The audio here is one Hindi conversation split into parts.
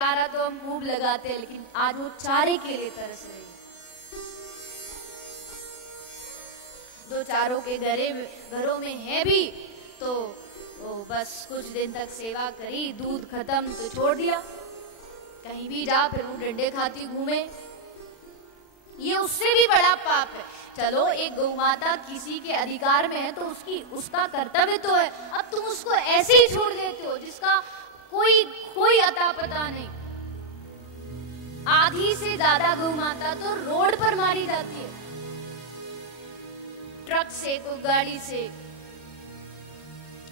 चारा तो हम खूब लगाते हैं, लेकिन आज वो चारे के लिए तरस रही है। दो चारों के घरों में है भी तो वो बस कुछ दिन तक सेवा करी, दूध खत्म तो छोड़ दिया, कहीं भी जा फिर वो डंडे खाती घूमे। ये उससे भी बड़ा पाप है। चलो एक गौ माता किसी के अधिकार में है तो उसका कर्तव्य तो है, अब तुम उसको ऐसे ही छोड़ देते हो जिसका कोई अता पता नहीं। आधी से ज्यादा गौ माता तो रोड पर मारी जाती है, ट्रक से, कोई गाड़ी से।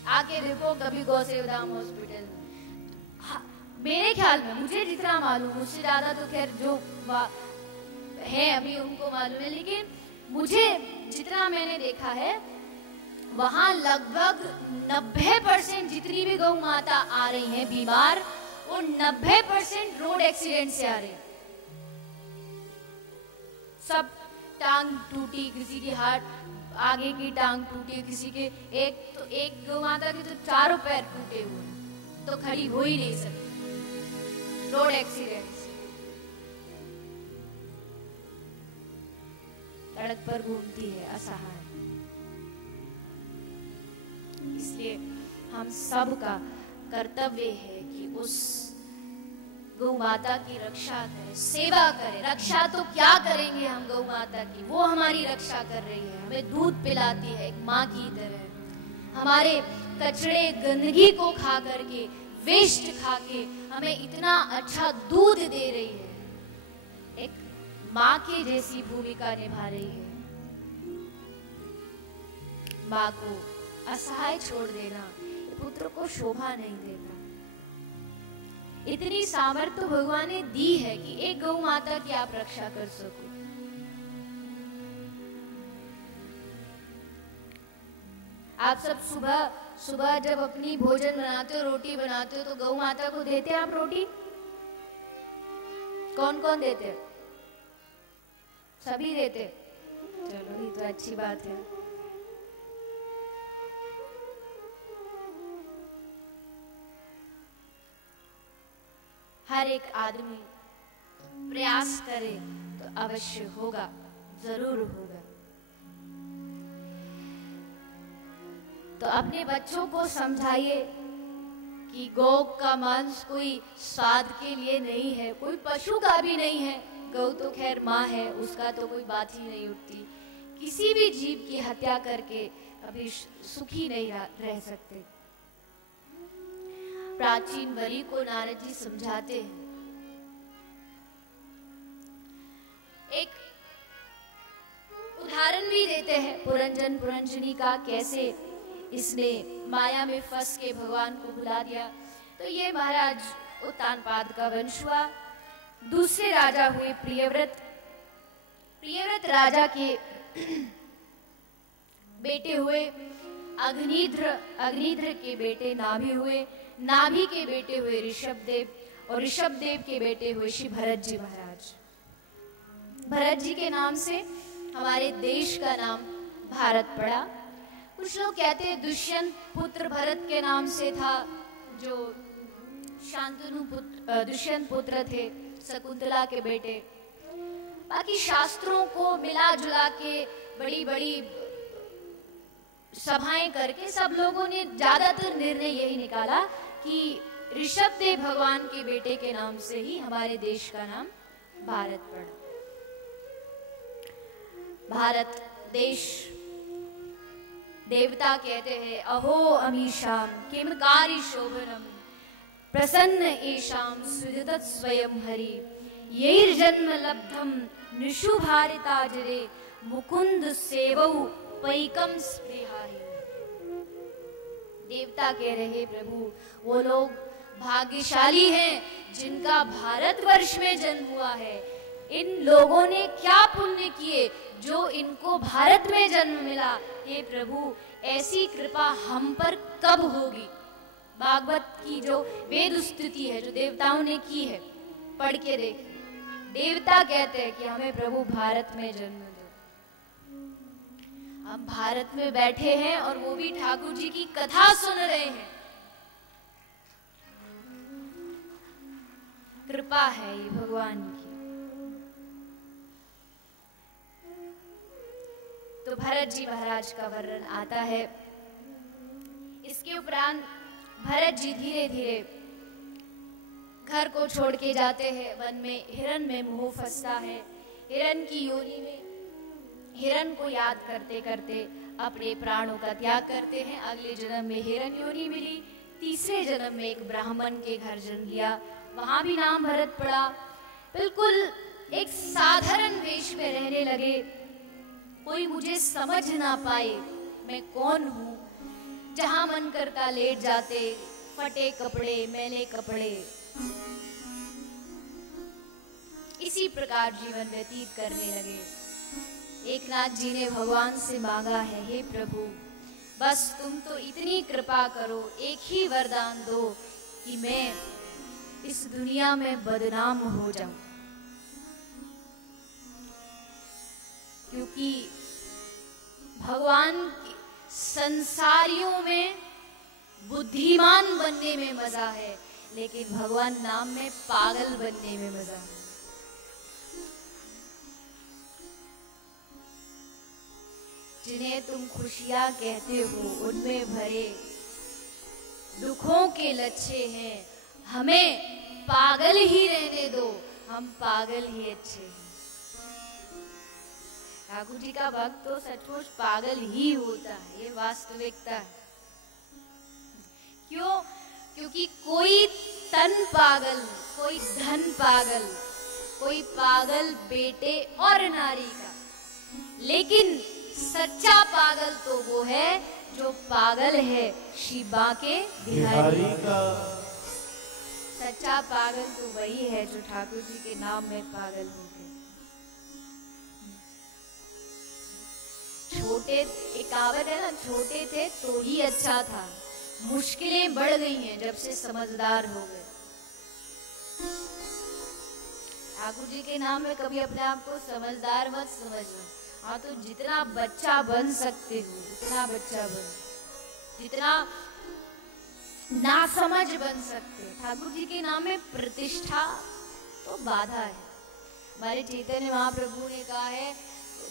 आके देखो कभी गौसेवधाम हॉस्पिटल में। हाँ, मेरे ख्याल में, मुझे जितना मालूम, मुझसे ज्यादा तो खैर जो है अभी उनको मालूम है, लेकिन मुझे जितना मैंने देखा है वहां लगभग 90% जितनी भी गौ माता आ रही हैं बीमार, वो 90% रोड एक्सीडेंट से आ रही हैं। सब टांग टूटी, किसी की हाथ आगे की टांग टूटी, किसी के एक गौ माता के तो चारों पैर टूटे हुए, तो खड़ी हो ही नहीं सकती रोड एक्सीडेंट से। सड़क पर घूमती है असहाय। इसलिए हम सब का कर्तव्य है कि उस गौ माता की रक्षा करें, सेवा करें। रक्षा तो क्या करेंगे हम गौ माता की, वो हमारी रक्षा कर रही है, हमें दूध पिलाती है एक माँ की तरह। हमारे कचरे गंदगी को खा करके, वेस्ट खा के हमें इतना अच्छा दूध दे रही है, एक माँ की जैसी भूमिका निभा रही है। माँ को असहाय छोड़ देना पुत्र को शोभा नहीं देता। इतनी सामर्थ्य भगवान ने दी है कि एक गौ माता की आप रक्षा कर सको। आप सब सुबह सुबह जब अपनी भोजन बनाते हो, रोटी बनाते हो, तो गौ माता को देते हैं आप रोटी? कौन कौन देते? सभी देते? चलो ये तो अच्छी बात है। हर एक आदमी प्रयास करे तो अवश्य होगा, जरूर होगा। तो अपने बच्चों को समझाइए कि गौ का मांस कोई स्वाद के लिए नहीं है, कोई पशु का भी नहीं है। गौ तो खैर माँ है, उसका तो कोई बात ही नहीं उठती। किसी भी जीव की हत्या करके अभी सुखी नहीं रह सकते। प्राचीन वरी को नारद जी समझाते हैं। एक उदाहरण भी देते हैं पुरंजन पुरंजनी का, कैसे इसने माया में फंस के भगवान को भुला दिया। तो ये महाराज उत्तानपाद का वंश हुआ। दूसरे राजा हुए प्रियव्रत। प्रियव्रत राजा के बेटे हुए अग्निध्र। अग्निध्र के बेटे नाभि हुए। नाभि के बेटे हुए ऋषभदेव, और ऋषभदेव के बेटे हुए श्री भरत जी महाराज। भरत जी के नाम से हमारे देश का नाम भारत पड़ा। कुछ लोग कहते हैं दुष्यंत पुत्र भरत के नाम से था, जो शांतनु पुत्र दुष्यंत पुत्र थे, शकुंतला के बेटे। बाकी शास्त्रों को मिला जुला के बड़ी बड़ी सभाएं करके सब लोगों ने ज्यादातर निर्णय यही निकाला कि ऋषभदेव भगवान के बेटे के नाम से ही हमारे देश का नाम भारत पड़ा। भारत देश देवता कहते हैं अहो अमीशाम किम कारी शोभनम प्रसन्न एशाम सुजत स्वयं हरि यैर जन्म लब्धम निशु भारताजरे मुकुंद सेवौ पैकम स्पृहाहि। देवता कह रहे प्रभु वो लोग भाग्यशाली हैं जिनका भारतवर्ष में जन्म हुआ है। इन लोगों ने क्या पुण्य किए जो इनको भारत में जन्म मिला। हे प्रभु ऐसी कृपा हम पर कब होगी। भागवत की जो वेद स्तुति है जो देवताओं ने की है, पढ़ के देख। देवता कहते हैं कि हमें प्रभु भारत में जन्म दो। हम भारत में बैठे हैं और वो भी ठाकुर जी की कथा सुन रहे हैं। कृपा है ये भगवान की। तो भरत जी महाराज का वर्णन आता है। इसके उपरांत भरत जी धीरे धीरे घर को छोड़ के जाते हैं। वन में हिरण में मोह फंसता है। हिरण की योनि में हिरण को याद करते करते अपने प्राणों का त्याग करते हैं। अगले जन्म में हिरण योनि मिली। तीसरे जन्म में एक ब्राह्मण के घर जन्म लिया, वहां भी नाम भरत पड़ा। बिल्कुल एक साधारण वेश में रहने लगे। कोई मुझे समझ ना पाए मैं कौन हूं। जहां मन करता लेट जाते, फटे कपड़े, मैले कपड़े, इसी प्रकार जीवन व्यतीत करने लगे। एकनाथ जी ने भगवान से मांगा है, हे प्रभु बस तुम तो इतनी कृपा करो, एक ही वरदान दो कि मैं इस दुनिया में बदनाम हो जाऊं। क्योंकि भगवान संसारियों में बुद्धिमान बनने में मजा है, लेकिन भगवान नाम में पागल बनने में मजा है। जिन्हें तुम खुशियां कहते हो उनमें भरे दुखों के लच्छे हैं। हमें पागल ही रहने दो, हम पागल ही अच्छे हैं। ठाकुर जी का भक्त तो सचमुच पागल ही होता है, ये वास्तविकता है। क्यों? क्योंकि कोई तन पागल, कोई धन पागल, कोई पागल बेटे और नारी का, लेकिन सच्चा पागल तो वो है जो पागल है श्री बांके बिहारी का। सच्चा पागल तो वही है जो ठाकुर जी के नाम में पागल हो गए। छोटे, एक कहावत है ना, छोटे थे तो ही अच्छा था, मुश्किलें बढ़ गई हैं जब से समझदार हो गए। ठाकुर जी के नाम में कभी अपने आप को समझदार मत समझना। हाँ, तो जितना बच्चा बन सकते हो उतना बच्चा बन, जितना ना समझ बन सकते। ठाकुर जी के नाम में प्रतिष्ठा तो बाधा है। हमारे चैतन्य महाप्रभु ने कहा है,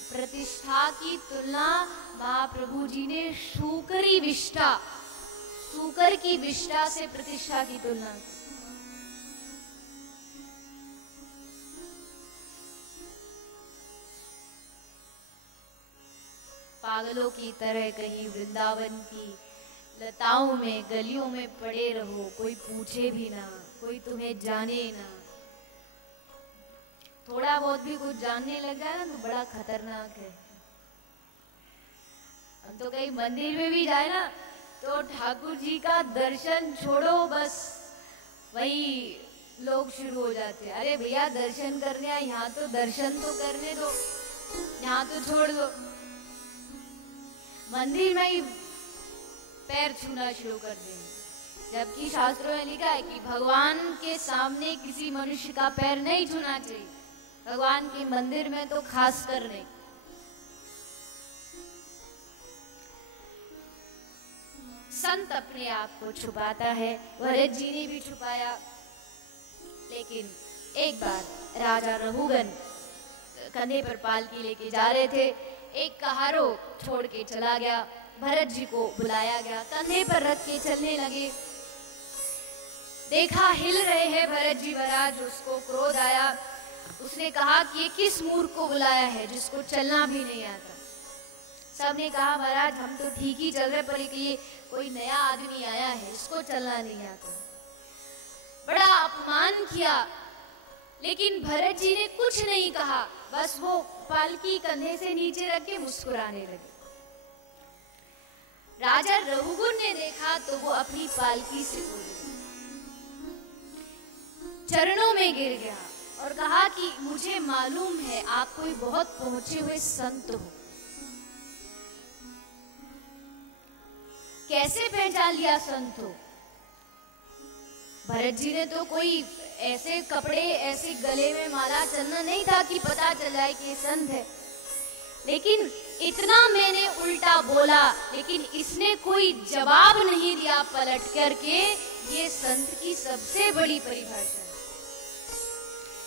प्रतिष्ठा की तुलना महाप्रभु जी ने शूकरी विष्ठा, शूकर की विष्ठा से प्रतिष्ठा की तुलना। पागलों की तरह कहीं वृंदावन की लताओं में, गलियों में पड़े रहो, कोई पूछे भी ना, कोई तुम्हें जाने ना। थोड़ा बहुत भी कुछ जानने लग जाए ना तो बड़ा खतरनाक है। हम तो कहीं मंदिर में भी जाए ना तो ठाकुर जी का दर्शन छोड़ो, बस वही लोग शुरू हो जाते हैं। अरे भैया दर्शन करने आए, यहाँ तो दर्शन तो करने दो, यहाँ तो छोड़ दो। मंदिर में ही पैर छूना शुरू कर देंगे, जबकि शास्त्रों में लिखा है कि भगवान के सामने किसी मनुष्य का पैर नहीं छूना चाहिए, भगवान के मंदिर में तो खास कर नहीं। संत अपने आप को छुपाता है, भरत जी ने भी छुपाया। लेकिन एक बार राजा रघुगन कंधे पर पालकी लेके जा रहे थे, एक कहारो छोड़ के चला गया। भरत जी को बुलाया गया, कंधे पर रख के चलने लगे। देखा हिल रहे हैं भरत जी महाराज, उसको क्रोध आया। उसने कहा कि ये किस मूर्ख को बुलाया है जिसको चलना भी नहीं आता। सबने कहा महाराज हम तो ठीक ही चल रहे, पर ये कोई नया आदमी आया है, इसको चलना नहीं आता। बड़ा अपमान किया, लेकिन भरत जी ने कुछ नहीं कहा, बस वो पालकी कंधे से नीचे रख के मुस्कुराने लगे। राजा रघुगुण ने देखा तो वो अपनी पालकी से चरणों में गिर गया और कहा कि मुझे मालूम है आप कोई बहुत पहुंचे हुए संत हो। कैसे पहचान लिया संत हो? भरत जी ने तो कोई ऐसे कपड़े, ऐसे गले में माला चलना नहीं था कि पता चल जाए कि ये संत है। लेकिन इतना मैंने उल्टा बोला, लेकिन इसने कोई जवाब नहीं दिया पलट करके। ये संत की सबसे बड़ी परिभाषा है।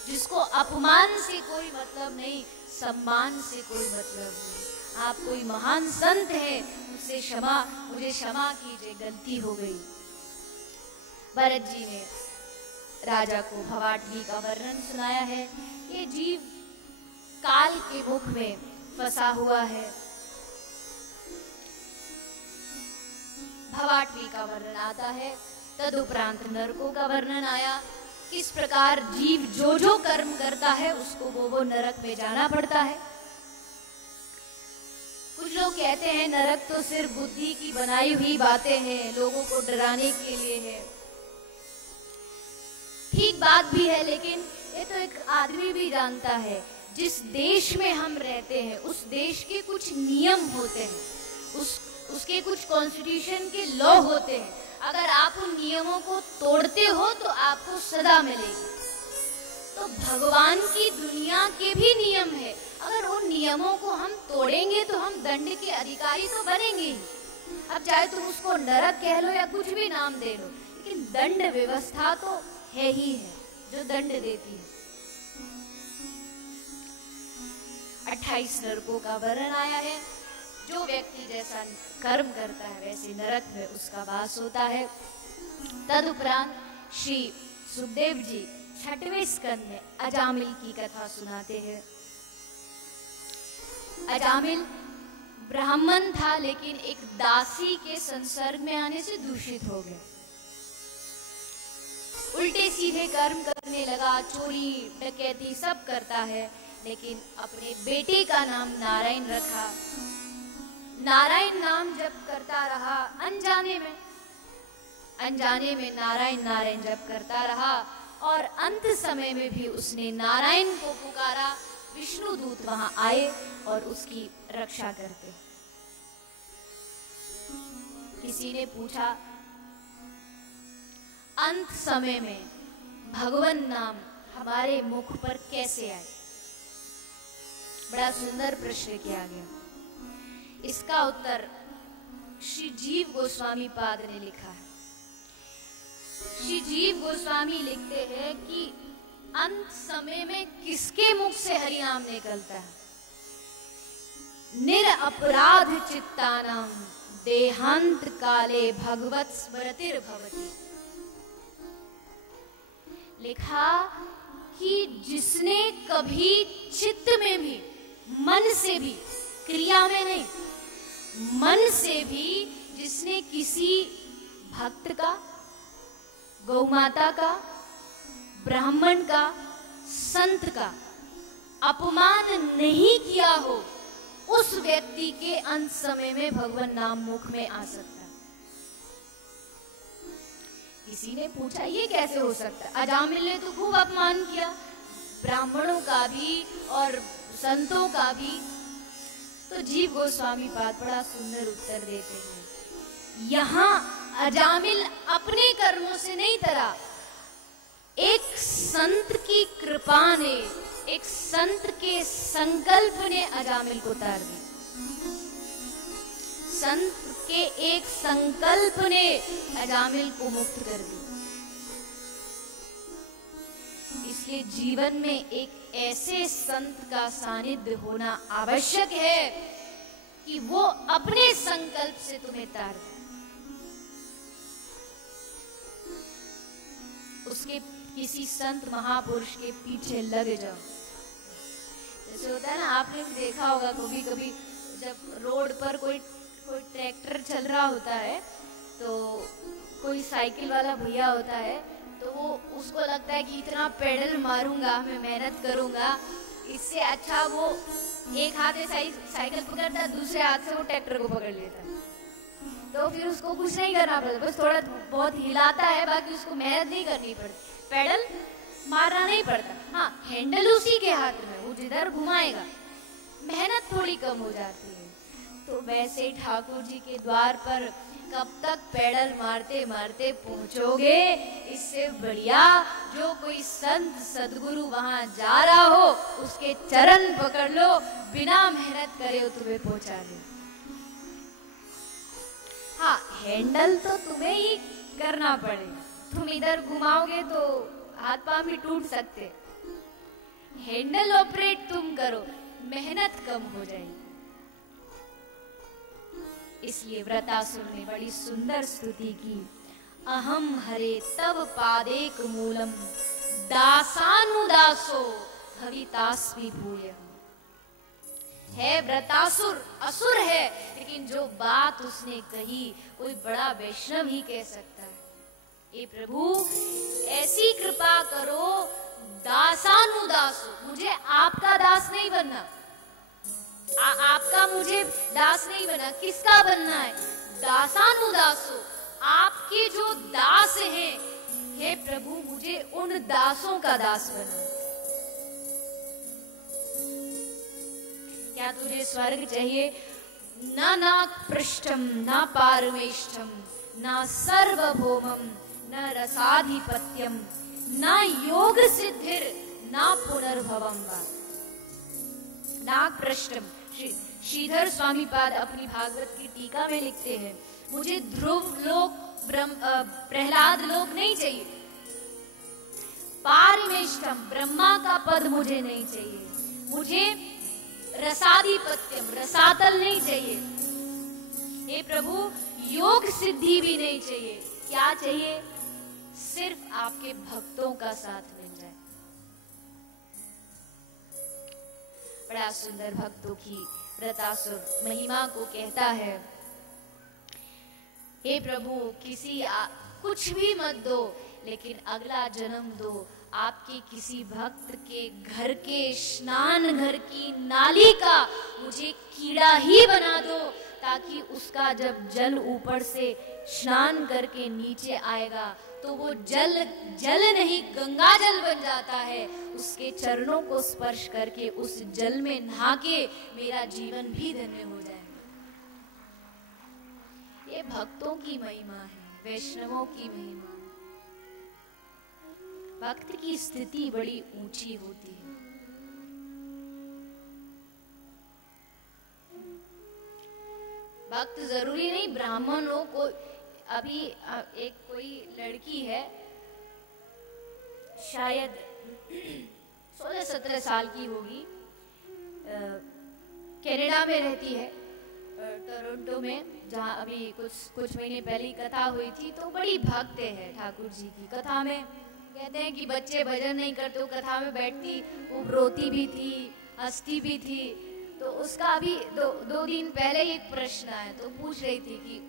जिसको अपमान से कोई मतलब नहीं, सम्मान से कोई मतलब नहीं। आप कोई महान संत है, मुझसे क्षमा, मुझे क्षमा कीजिए, गलती हो गई। भरत जी ने राजा को भवाटवी का वर्णन सुनाया है। ये जीव काल के मुख में फंसा हुआ है। भवाटवी का वर्णन आता है, तदुपरांत नरकों का वर्णन आया। किस प्रकार जीव जो जो कर्म करता है उसको वो नरक में जाना पड़ता है। कुछ लोग कहते हैं नरक तो सिर्फ बुद्धि की बनाई हुई बातें हैं, लोगों को डराने के लिए है। ठीक बात भी है, लेकिन ये तो एक आदमी भी जानता है, जिस देश में हम रहते हैं उस देश के कुछ नियम होते हैं, उसके कुछ कॉन्स्टिट्यूशन के लॉ होते हैं। अगर आप उन नियमों को तोड़ते हो तो आपको सजा मिलेगी। तो भगवान की दुनिया के भी नियम है, अगर उन नियमों को हम तोड़ेंगे तो हम दंड के अधिकारी तो बनेंगे ही। अब चाहे तुम उसको नरक कह लो या कुछ भी नाम दे लो, लेकिन दंड व्यवस्था तो है ही है जो दंड देती है। 28 नरकों का वर्णन आया है। जो व्यक्ति जैसा कर्म करता है वैसे नरक में उसका वास होता है। तदुपरांत श्री सुखदेव जी 6वें स्कंद में अजामिल की कथा सुनाते हैं। अजामिल ब्राह्मण था, लेकिन एक दासी के संसर्ग में आने से दूषित हो गया। उल्टे सीधे कर्म करने लगा, चोरी डकैती सब करता है, लेकिन अपने बेटे का नाम नारायण रखा। नारायण नाम जप करता रहा, अनजाने में नारायण नारायण जप करता रहा, और अंत समय में भी उसने नारायण को पुकारा। विष्णु दूत वहां आए और उसकी रक्षा करते। किसी ने पूछा, अंत समय में भगवान नाम हमारे मुख पर कैसे आए? बड़ा सुंदर प्रश्न किया गया। इसका उत्तर श्री जीव गोस्वामी पाद ने लिखा है। श्री जीव गोस्वामी लिखते हैं कि अंत समय में किसके मुख से हरि नाम निकलता है? निरअपराध चित्तानां देहांत काले भगवत स्मृतिर भवति। लिखा कि जिसने कभी चित्त में भी, मन से भी, क्रिया में नहीं, मन से भी जिसने किसी भक्त का, गौमाता का, ब्राह्मण का, संत का अपमान नहीं किया हो, उस व्यक्ति के अंत समय में भगवान नाम मुख में आ सकता है। किसी ने पूछा ये कैसे हो सकता है? अजामिल ने तो खूब अपमान किया, ब्राह्मणों का भी और संतों का भी। तो जीव गोस्वामी पाद बड़ा सुंदर उत्तर देते हैं। यहाँ अजामिल अपने कर्मों से नहीं तरा, एक संत की कृपा ने, एक संत के संकल्प ने अजामिल को तार दी। संत के एक संकल्प ने अजामिल को मुक्त कर दी। इसलिए जीवन में एक ऐसे संत का सानिध्य होना आवश्यक है कि वो अपने संकल्प से तुम्हें तार दे। उसके किसी संत महापुरुष के पीछे लग जाओ। जैसे होता है ना, आपने भी देखा होगा कभी कभी जब रोड पर कोई ट्रैक्टर चल रहा होता है तो कोई साइकिल वाला भैया होता है, तो वो उसको लगता है कि इतना पेडल मारूंगा, मैं मेहनत करूंगा, इससे अच्छा वो एक हाथ से साइकिल पकड़ता, दूसरे हाथ से वो ट्रैक्टर को पकड़ लेता। तो फिर उसको कुछ नहीं करना पड़ता, बस थोड़ा बहुत हिलाता है, बाकी उसको मेहनत नहीं करनी पड़ती, पेडल मारना नहीं पड़ता। हाँ, हैंडल उसी के हाथ में, वो जिधर घुमाएगा, मेहनत थोड़ी कम हो जाती है। तो वैसे ठाकुर जी के द्वार पर कब तक पेडल मारते मारते पहुंचोगे? इससे बढ़िया जो कोई संत सदगुरु वहां जा रहा हो उसके चरण पकड़ लो, बिना मेहनत करे वो तुम्हें पहुंचा दे। हाँ, हैंडल तो तुम्हें ही करना पड़ेगा, तुम इधर घुमाओगे तो हाथ पांव भी टूट सकते, हैंडल ऑपरेट तुम करो, मेहनत कम हो जाएगी। इसलिए व्रतासुर ने बड़ी सुंदर स्तुति की, अहम हरे तव पादेक मूलम दासानुदासो भवितास्मि भूयः। है व्रतासुर, असुर है, लेकिन जो बात उसने कही कोई बड़ा वैष्णव ही कह सकता है। ए प्रभु ऐसी कृपा करो, दासानुदासो, मुझे आपका दास नहीं बनना, आपका मुझे दास नहीं बनना, किसका बनना है? दासानुदासो, आपके जो दास हैं, हे प्रभु मुझे उन दासों का दास बना। क्या तुझे स्वर्ग चाहिए? न नाक पृष्ठम न पारमेष्ठम न सर्वभौमम न रसाधिपत्यम न योग सिद्धिर न पुनर्भवम वा। नाक पृष्ठम, श्रीधर स्वामी पाद अपनी भागवत की टीका में लिखते हैं, मुझे ध्रुव लोक प्रहलाद लोक नहीं चाहिए, पारमेष्ठम ब्रह्मा का पद मुझे नहीं चाहिए, मुझे रसाधिपत्यम रसातल नहीं चाहिए, हे प्रभु योग सिद्धि भी नहीं चाहिए। क्या चाहिए? सिर्फ आपके भक्तों का साथ मिल जाए। बड़ा सुंदर भक्तों की व्रतासुर महिमा को कहता है, हे प्रभु कुछ भी मत दो, लेकिन अगला जन्म दो, आपके किसी भक्त के घर के स्नान घर की नाली का मुझे कीड़ा ही बना दो, ताकि उसका जब जल ऊपर से स्नान करके नीचे आएगा तो वो जल नहीं गंगा जल बन जाता है। उसके चरणों को स्पर्श करके उस जल में नहा के मेरा जीवन भी धन्य हो जाएगा। ये भक्तों की महिमा है, वैष्णवों की महिमा। भक्त की स्थिति बड़ी ऊंची होती है। भक्त जरूरी नहीं ब्राह्मण हो। अभी एक कोई लड़की है, शायद 16-17 साल की होगी, कनाडा में रहती है, टोरंटो में, जहाँ अभी कुछ महीने पहले कथा हुई थी। तो बड़ी भक्त है ठाकुर जी की। कथा में कहते हैं कि बच्चे भजन नहीं करते, कथा में बैठती, वो रोती भी थी, हंसती भी थी। तो उसका अभी दो दिन पहले एक प्रश्न आया, तो पूछ रही थी कि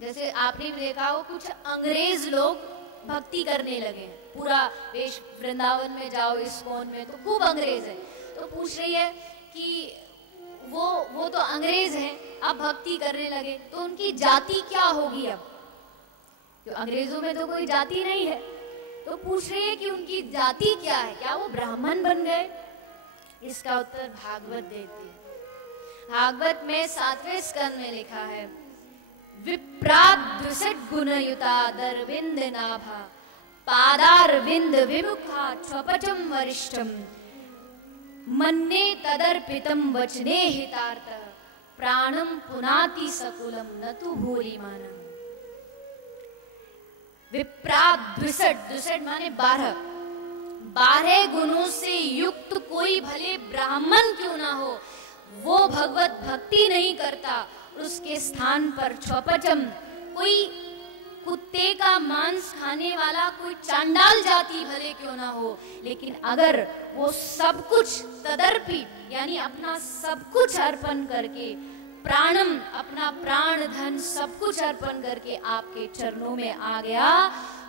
जैसे आपने भी देखा हो कुछ अंग्रेज लोग भक्ति करने लगे हैं, पूरा देश, वृंदावन में जाओ, इस्कॉन में तो खूब अंग्रेज है। तो पूछ रही है कि वो तो अंग्रेज हैं, अब भक्ति करने लगे, तो उनकी जाति क्या होगी अब? तो अंग्रेजों में तो कोई जाति नहीं है। तो पूछ रही है कि उनकी जाति क्या है, क्या वो ब्राह्मण बन गए? इसका उत्तर भागवत देती है। भागवत में 7वें स्कंद में लिखा है, विप्राद्विषट गुणयुतादरविंद नाभा पादारविंद विमुखा स्वपचम वरिष्ठम मन्ने तदर्पितम वचने हितार्थ प्राणम पुनाति सकुलम नतु भूरिमानम। विप्राद्विषट, द्विषट माने 12 गुणों से युक्त कोई भले ब्राह्मण क्यों ना हो, वो भगवत भक्ति नहीं करता। उसके स्थान पर छपचम, कोई कुत्ते का मांस खाने वाला कोई चांडाल जाति भले क्यों ना हो, लेकिन अगर वो सब कुछ तदर्पी यानी अपना सब कुछ अर्पण करके, प्राणम अपना प्राण धन सब कुछ अर्पण करके आपके चरणों में आ गया,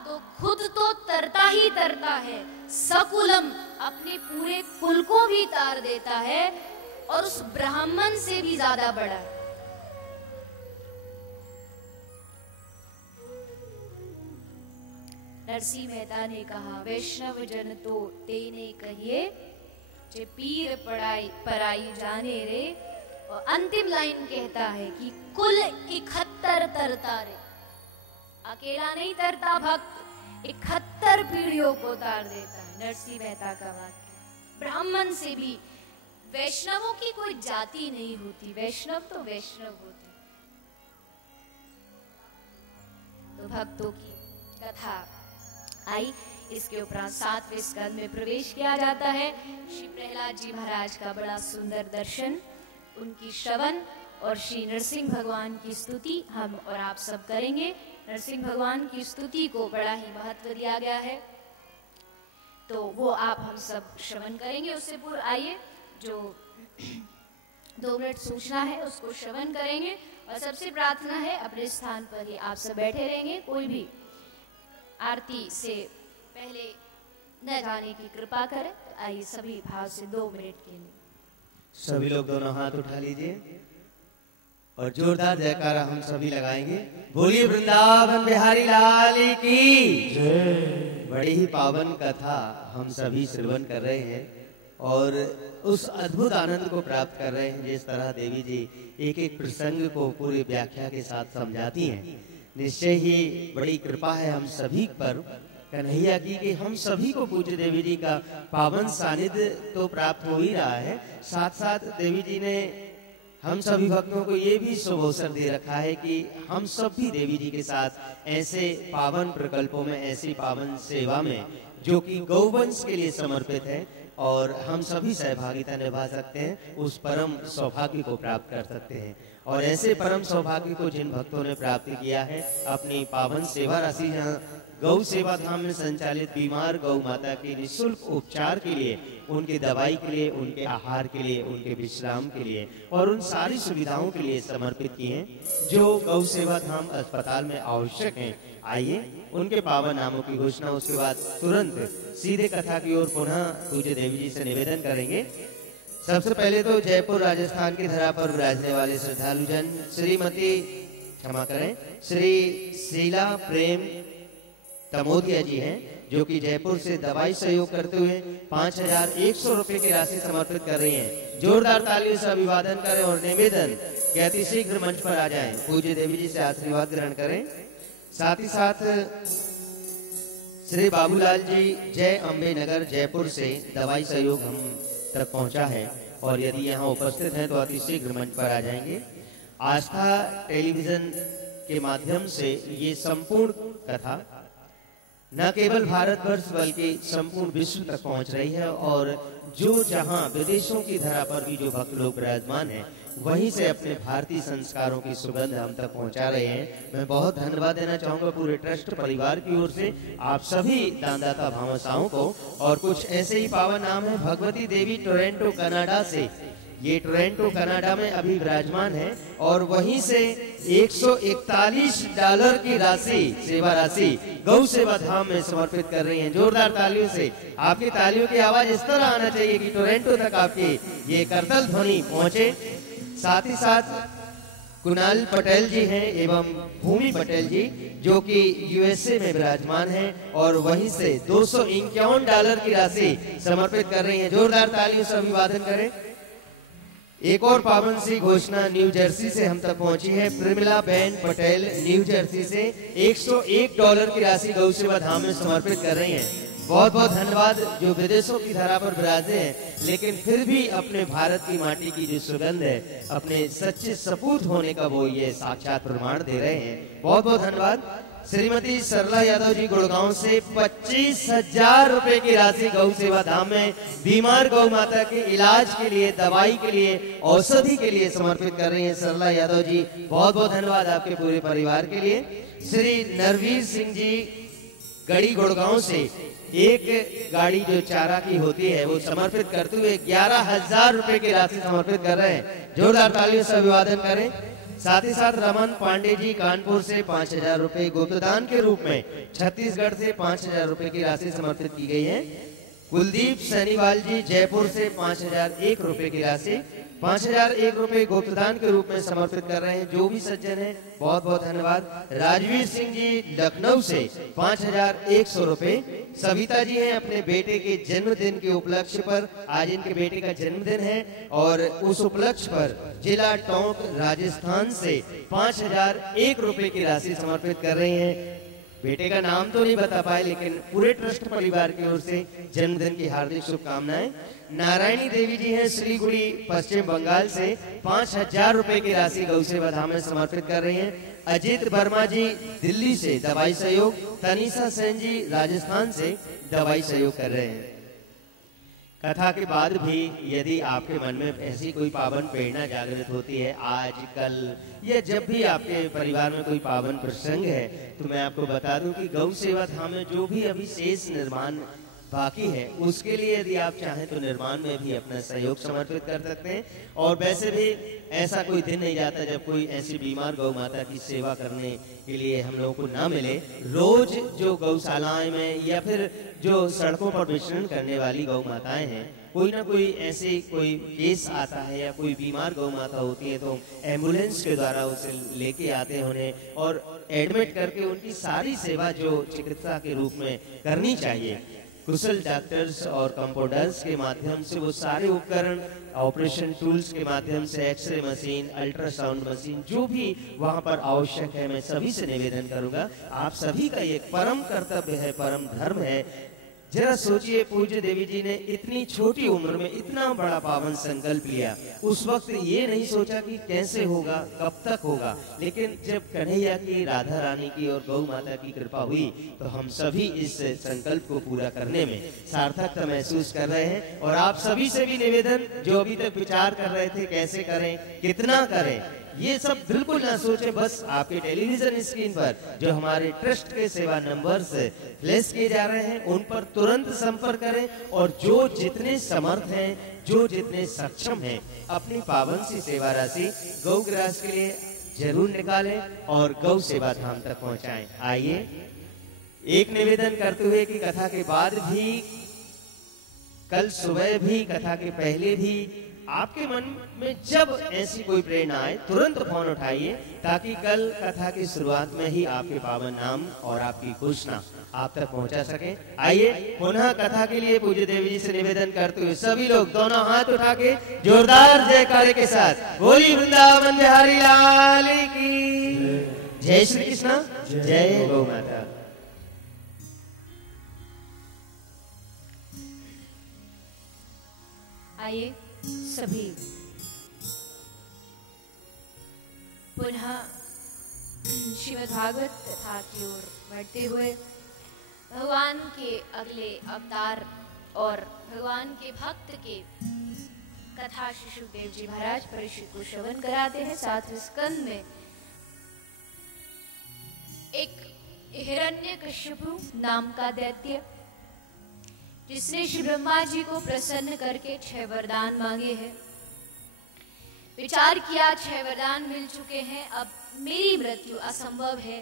तो खुद तो तरता ही तरता है, सकुलम अपने पूरे कुल को भी तार देता है, और उस ब्राह्मण से भी ज्यादा बड़ा है। नरसिंह मेहता ने कहा, वैष्णव जन तो तेने कहिए जे पीर पराई जाने रे। और अंतिम लाइन कहता है कि कुल 71 तरता रे, अकेला नहीं तरता भक्त, 71 पीढ़ियों को तार देता है। नरसिंह मेहता का वाक्य। ब्राह्मण से भी, वैष्णवों की कोई जाति नहीं होती, वैष्णव तो वैष्णव होते। तो भक्तों की कथा आई, इसके उपरांत 7वें स्कंद में प्रवेश किया जाता है। श्री प्रहलाद जी महाराज का बड़ा सुंदर दर्शन, उनकी श्रवण और श्री नरसिंह भगवान की स्तुति हम और आप सब करेंगे। नरसिंह भगवान की स्तुति को बड़ा ही महत्व दिया गया है, तो वो आप हम सब श्रवण करेंगे। उससे पूर्व आइए जो 2 मिनट सूचना है उसको श्रवण करेंगे। और सबसे प्रार्थना है अपने स्थान पर ही आप सब बैठे रहेंगे, कोई भी आरती से पहले न जाने की कृपा करें। तो आइए सभी भाव से 2 मिनट के लिए सभी लोग दोनों हाथ उठा लीजिए और जोरदार जयकारा हम सभी लगाएंगे। बोलिए वृंदावन बिहारी लाल की जय। बड़ी ही पावन कथा हम सभी श्रवण कर रहे हैं और उस अद्भुत आनंद को प्राप्त कर रहे हैं जिस तरह देवी जी एक एक प्रसंग को पूरी व्याख्या के साथ समझाती हैं। निश्चय ही बड़ी कृपा है हम सभी पर कन्हैया की कि हम सभी को पूज्य देवी जी का पावन सानिध्य तो प्राप्त हो ही रहा है, साथ साथ देवी जी ने हम सभी भक्तों को ये भी शुभ अवसर दे रखा है कि हम सब भी देवी जी के साथ ऐसे पावन प्रकल्पों में, ऐसी पावन सेवा में जो कि गौवंश के लिए समर्पित है और हम सभी सहभागिता निभा सकते हैं, उस परम सौभाग्य को प्राप्त कर सकते हैं। और ऐसे परम सौभाग्य को जिन भक्तों ने प्राप्त किया है अपनी पावन सेवा राशि, जहाँ गौ सेवा धाम में संचालित बीमार गौ माता के निःशुल्क उपचार के लिए, उनके दवाई के लिए, उनके आहार के लिए, उनके विश्राम के लिए और उन सारी सुविधाओं के लिए समर्पित किए हैं जो गौ सेवा धाम अस्पताल में आवश्यक हैं। आइए उनके पावन नामों की घोषणा, उसके बाद तुरंत सीधे कथा की ओर पुनः पूज्य देवी जी से निवेदन करेंगे। सबसे पहले तो जयपुर राजस्थान की धरा पर विराजने वाले श्रद्धालुजन श्रीमती क्षमा करें श्री शीला प्रेम तमोदिया जी हैं, जो कि जयपुर से दवाई सहयोग करते हुए 5100 रुपए की राशि समर्पित कर रही हैं। जोरदार तालियों से अभिवादन करें और निवेदन कि अति शीघ्र मंच पर आ जाएं, पूज्य देवी जी से आशीर्वाद ग्रहण करें। साथ ही साथ श्री बाबूलाल जी जय अम्बे नगर जयपुर से दवाई सहयोग हम तक पहुंचा है और यदि यहाँ उपस्थित हैं तो अति शीघ्र मंच पर आ जाएंगे। आस्था टेलीविजन के माध्यम से ये संपूर्ण कथा न केवल भारतवर्ष बल्कि संपूर्ण विश्व तक पहुंच रही है और जो जहां विदेशों की धरा पर भी जो भक्त लोग विराजमान हैं वहीं से अपने भारतीय संस्कारों की सुगंध हम तक पहुंचा रहे हैं। मैं बहुत धन्यवाद देना चाहूंगा पूरे ट्रस्ट परिवार की ओर से आप सभी दानदाता भामाशाहों को। और कुछ ऐसे ही पावन नाम है भगवती देवी टोरंटो कनाडा से, ये टोरंटो कनाडा में अभी विराजमान है और वहीं से $141 की राशि सेवा राशि गौ सेवा धाम में समर्पित कर रही हैं। जोरदार तालियों से, आपकी तालियों की आवाज इस तरह आना चाहिए कि टोरंटो तक आपकी ये करतल ध्वनि पहुंचे। साथ ही साथ कुणाल पटेल जी हैं एवं भूमि पटेल जी जो कि यूएसए में विराजमान हैं और वहीं से $251 की राशि समर्पित कर रही हैं। जोरदार तालियों से अभिवादन करें। एक और पावन सी घोषणा न्यू जर्सी से हम तक पहुंची है। प्रमिला बहन पटेल न्यू जर्सी से $101 की राशि गौ सेवा धाम में समर्पित कर रही हैं। बहुत बहुत धन्यवाद। जो विदेशों की धरा पर विराजे हैं लेकिन फिर भी अपने भारत की माटी की जो सुगंध है, अपने सच्चे सपूत होने का वो ये साक्षात प्रमाण दे रहे हैं। बहुत बहुत धन्यवाद। श्रीमती सरला यादव जी गुड़गांव से 25,000 रुपए की राशि गौ सेवा धाम में बीमार गौ माता के इलाज के लिए, दवाई के लिए, औषधि के लिए समर्पित कर रही हैं सरला यादव जी। बहुत बहुत धन्यवाद आपके पूरे परिवार के लिए। श्री नरवीर सिंह जी गढ़ी गुड़गांव से एक गाड़ी जो चारा की होती है वो समर्पित करते हुए 11,000 रुपए की राशि समर्पित कर रहे हैं। जोरदार तालियों से अभिवादन करें। साथ ही साथ रमन पांडे जी कानपुर से 5,000 रुपए गुप्तदान के रूप में, छत्तीसगढ़ से 5,000 रुपए की राशि समर्पित की गई है। कुलदीप सैनीवाल जी जयपुर से 5,001 रुपए की राशि 5,001 रुपए गुप्तदान के रूप में समर्पित कर रहे हैं। जो भी सज्जन है बहुत बहुत धन्यवाद। राजवीर सिंह जी लखनऊ से 5,100 रुपए। सविता जी हैं अपने बेटे के जन्मदिन के उपलक्ष्य पर, आज इनके बेटे का जन्मदिन है और उस उपलक्ष्य पर जिला टोंक राजस्थान से 5,001 रुपए की राशि समर्पित कर रही हैं। बेटे का नाम तो नहीं बता पाए लेकिन पूरे ट्रस्ट परिवार की ओर से जन्मदिन की हार्दिक शुभकामनाएं। नारायणी देवी जी हैं सिलीगुड़ी पश्चिम बंगाल से 5,000 रुपए की राशि गौ सेवा धाम में समर्पित कर रही हैं। अजीत वर्मा जी दिल्ली से दवाई सहयोग, तनीषा सेन जी राजस्थान से दवाई सहयोग कर रहे हैं। कथा के बाद भी यदि आपके मन में ऐसी कोई पावन प्रेरणा जागृत होती है, आज कल या जब भी आपके परिवार में कोई पावन प्रसंग है, तो मैं आपको बता दूं कि गौ सेवा धाम में जो भी अभी शेष निर्माण बाकी है, उसके लिए यदि आप चाहें तो निर्माण में भी अपना सहयोग समर्पित कर सकते हैं। और वैसे भी ऐसा कोई दिन नहीं जाता जब कोई ऐसी बीमार गौ माता की सेवा करने के लिए हम लोगों को ना मिले। रोज जो गौशालाएं में या फिर जो सड़कों पर विचरण करने वाली गौ माताएं हैं, कोई ना कोई ऐसे कोई केस आता है या कोई बीमार गौ माता होती है तो एम्बुलेंस के द्वारा उसे लेके आते हैं उन्हें और एडमिट करके उनकी सारी सेवा जो चिकित्सा के रूप में करनी चाहिए, कुशल डॉक्टर्स और कंपाउंडर्स के माध्यम से वो सारे उपकरण, ऑपरेशन टूल्स के माध्यम से, एक्सरे मशीन, अल्ट्रासाउंड मशीन, जो भी वहां पर आवश्यक है, मैं सभी से निवेदन करूंगा, आप सभी का ये परम कर्तव्य है, परम धर्म है। जरा सोचिए, पूज्य देवी जी ने इतनी छोटी उम्र में इतना बड़ा पावन संकल्प लिया। उस वक्त ये नहीं सोचा कि कैसे होगा, कब तक होगा, लेकिन जब कन्हैया की, राधा रानी की और गौ माता की कृपा हुई तो हम सभी इस संकल्प को पूरा करने में सार्थकता महसूस कर रहे हैं। और आप सभी से भी निवेदन, जो अभी तक विचार कर रहे थे कैसे करें, कितना करें, ये सब बिल्कुल ना सोचे, बस आपके टेलीविजन स्क्रीन पर जो हमारे ट्रस्ट के सेवा नंबर्स फ्लैश किए जा रहे हैं, उन पर तुरंत संपर्क करें और जो जितने समर्थ हैं, जो जितने सक्षम हैं, अपनी पावन सी सेवा राशि गौ ग्रास के लिए जरूर निकालें और गौ सेवा धाम तक पहुंचाएं। आइए एक निवेदन करते हुए कि कथा के बाद भी, कल सुबह भी, कथा के पहले भी आपके मन में जब ऐसी कोई प्रेरणा आए, तुरंत फोन उठाइए ताकि कल कथा की शुरुआत में ही आपके पावन नाम और आपकी घोषणा आप तक पहुंचा सके। आइए पुनः कथा के लिए पूज्य देवी जी से निवेदन करते हुए सभी लोग दोनों हाथ उठा के जोरदार जयकारे के साथ बोली वृंदावन बिहारी लाल की जय। श्री कृष्ण, जय गौ माता। आइए सभी पुनः श्रीमद् भागवत कथा की ओर बढ़ते हुए भगवान के अगले अवतार और भगवान के भक्त के कथा श्री सुखदेव जी महाराज परीक्षित को श्रवण कराते हैं। सातवें स्कंद में एक हिरण्यकश्यपु नाम का दैत्य, जिसने श्री ब्रह्मा जी को प्रसन्न करके 6 वरदान मांगे हैं। विचार किया 6 वरदान मिल चुके हैं, अब मेरी मृत्यु असंभव है,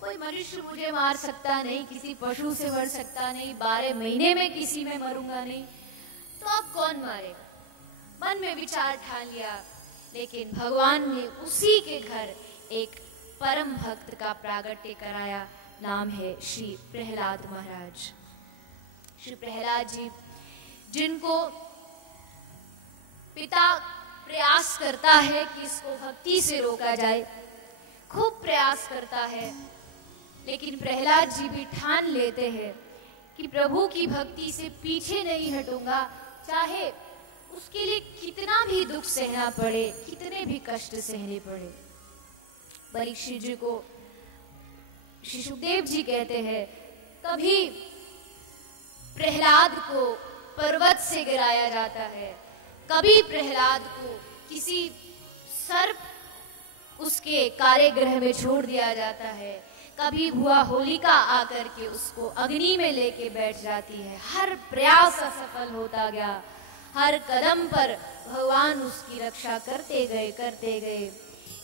कोई मनुष्य मुझे मार सकता नहीं, किसी पशु से मर सकता नहीं, 12 महीने में किसी में मरूंगा नहीं, तो अब कौन मारेगा। मन में विचार ठान लिया, लेकिन भगवान ने उसी के घर एक परम भक्त का प्रागट्य कराया, नाम है श्री प्रहलाद महाराज। श्री प्रहलाद जी, जिनको पिता प्रयास करता है कि इसको भक्ति से रोका जाए, खूब प्रयास करता है, लेकिन प्रहलाद जी भी ठान लेते हैं कि प्रभु की भक्ति से पीछे नहीं हटूंगा, चाहे उसके लिए कितना भी दुख सहना पड़े, कितने भी कष्ट सहने पड़े। परीक्षित जी को श्री सुखदेव जी कहते हैं, कभी प्रहलाद को पर्वत से गिराया जाता है, कभी प्रहलाद को किसी सर्प उसके कारागृह में छोड़ दिया जाता है, कभी भुआ होलिका आकर के उसको अग्नि में लेके बैठ जाती है। हर प्रयास असफल होता गया, हर कदम पर भगवान उसकी रक्षा करते गए।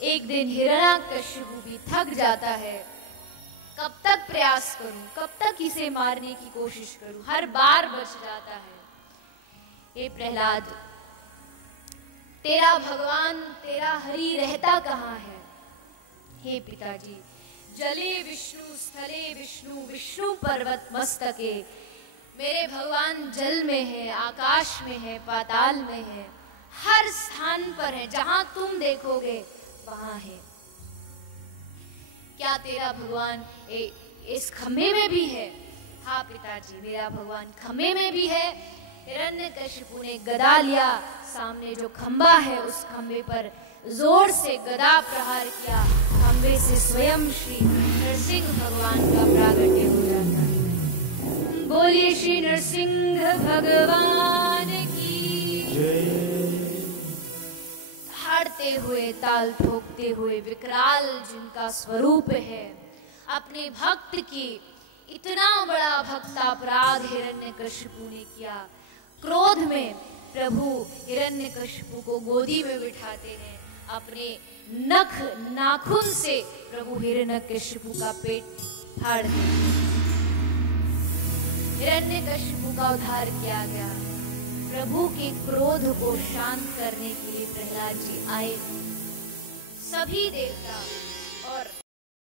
एक दिन हिरण्यकश्यप भी थक जाता है, कब तक प्रयास करूं, कब तक इसे मारने की कोशिश करूं, हर बार बच जाता है। हे प्रहलाद, तेरा भगवान, तेरा हरि रहता कहाँ है। हे पिताजी, जले विष्णु, स्थले विष्णु, विष्णु पर्वत मस्तके, मेरे भगवान जल में है, आकाश में है, पाताल में है, हर स्थान पर है, जहां तुम देखोगे वहां है। क्या तेरा भगवान इस खम्भे में भी है। हाँ पिताजी, मेरा भगवान खम्भे में भी है। हिरण्यकशिपु ने गदा लिया, सामने जो खंबा है उस खंबे पर जोर से गदा प्रहार किया, खंबे से स्वयं श्री नरसिंह भगवान का प्रागट्य हो जाता है। बोलिए श्री नरसिंह भगवान की जय। हारते हुए, ताल ठोकते हुए विकराल जिनका स्वरूप है, अपने भक्त की इतना बड़ा भक्तापराध हिरण्यकशिपु ने किया। क्रोध में प्रभु हिरण्यकशिपु को गोदी में बिठाते हैं, अपने नख नाखून से प्रभु हिरण्यकशिपु का पेट फाड़ देते हैं। हिरण्यकशिपु का उद्धार किया गया। प्रभु के क्रोध को शांत करने के लिए प्रहलाद जी आए। सभी देवता और